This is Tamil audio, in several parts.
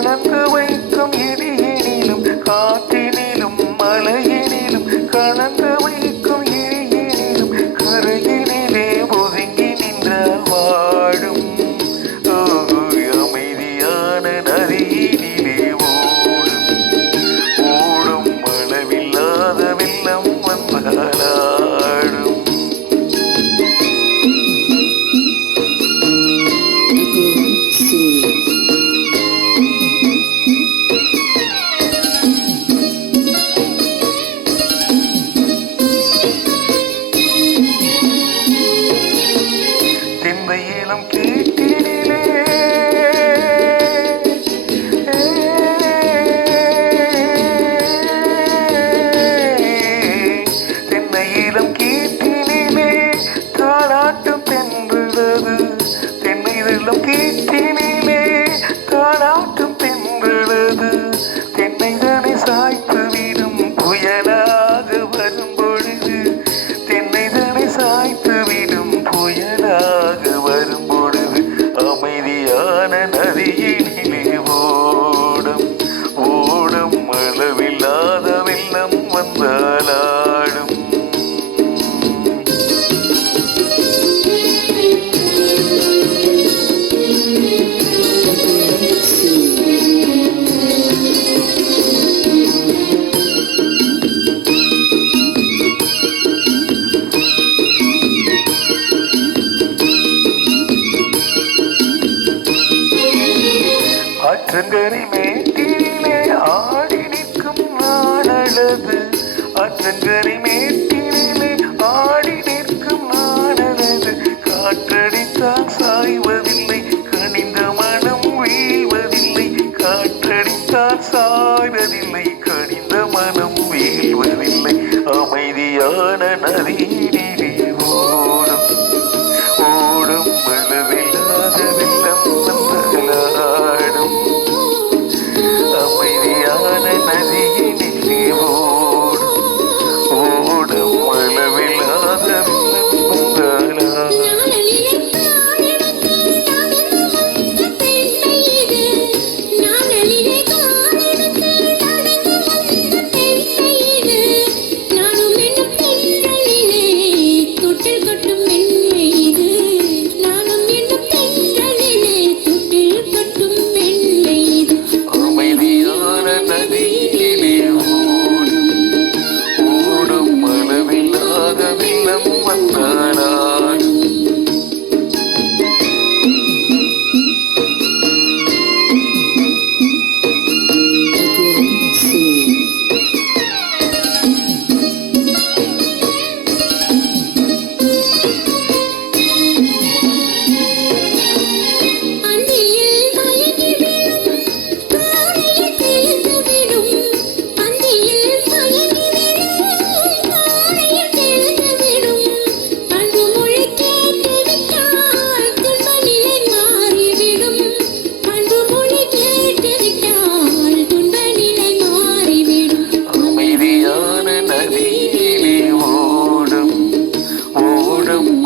கணக்கு வைக்கும் இடியினிலும் காற்றினிலும் மலையினிலும் கணக்கு வைக்கும் இடியினிலும் கரையினிலே ஒதுங்கி நின்றால் வாடும் அமைதியான நதியினிலே ஓடும் ஓடும் அளவில்லாத வெள்ளம் வந்தாலாடும். தென்னையிலும் கீட்டினிலே தென்னையிலும் கீட்டினிலே தாளாட்டும் தென்றுள்ளது. தென்னையிலும் கீட்டினிலே தாளாட்டும் தென்றுள்ளது. தென்னைதனை சாய்த்து விடும் புயலாக வரும் பொழுது தென்னைதனை சாய்த்து விடும் புயலாக வரும் பொழுது அமைதியான நதியினிலே ஓடும் ஓடும் அளவில்லாத வெள்ளம் வந்தாலாடும். ஆற்றங்கரை மேட்டிலே ஆடி நிற்கும் நாடழகு. ஆற்றங்கரை மேட்டிலே ஆடி நிற்கும் நாடழகு. காற்றடித்தால் சாய்வதில்லை கனிந்த மனம் வீழ்வதில்லை. காற்றடித்தால் சாய்வதில்லை கனிந்த மனம் வீழ்வதில்லை. அமைதியான நதியினிலே ஓடும் ஓடும் அளவில்லாத வெள்ளம் வந்தாலாடும். அமைதியான நதியினிலே ஓடும் ஓடும் அளவில்லாத வெள்ளம் வந்தாலாடும்.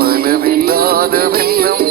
அளவில்லாத வெள்ளம்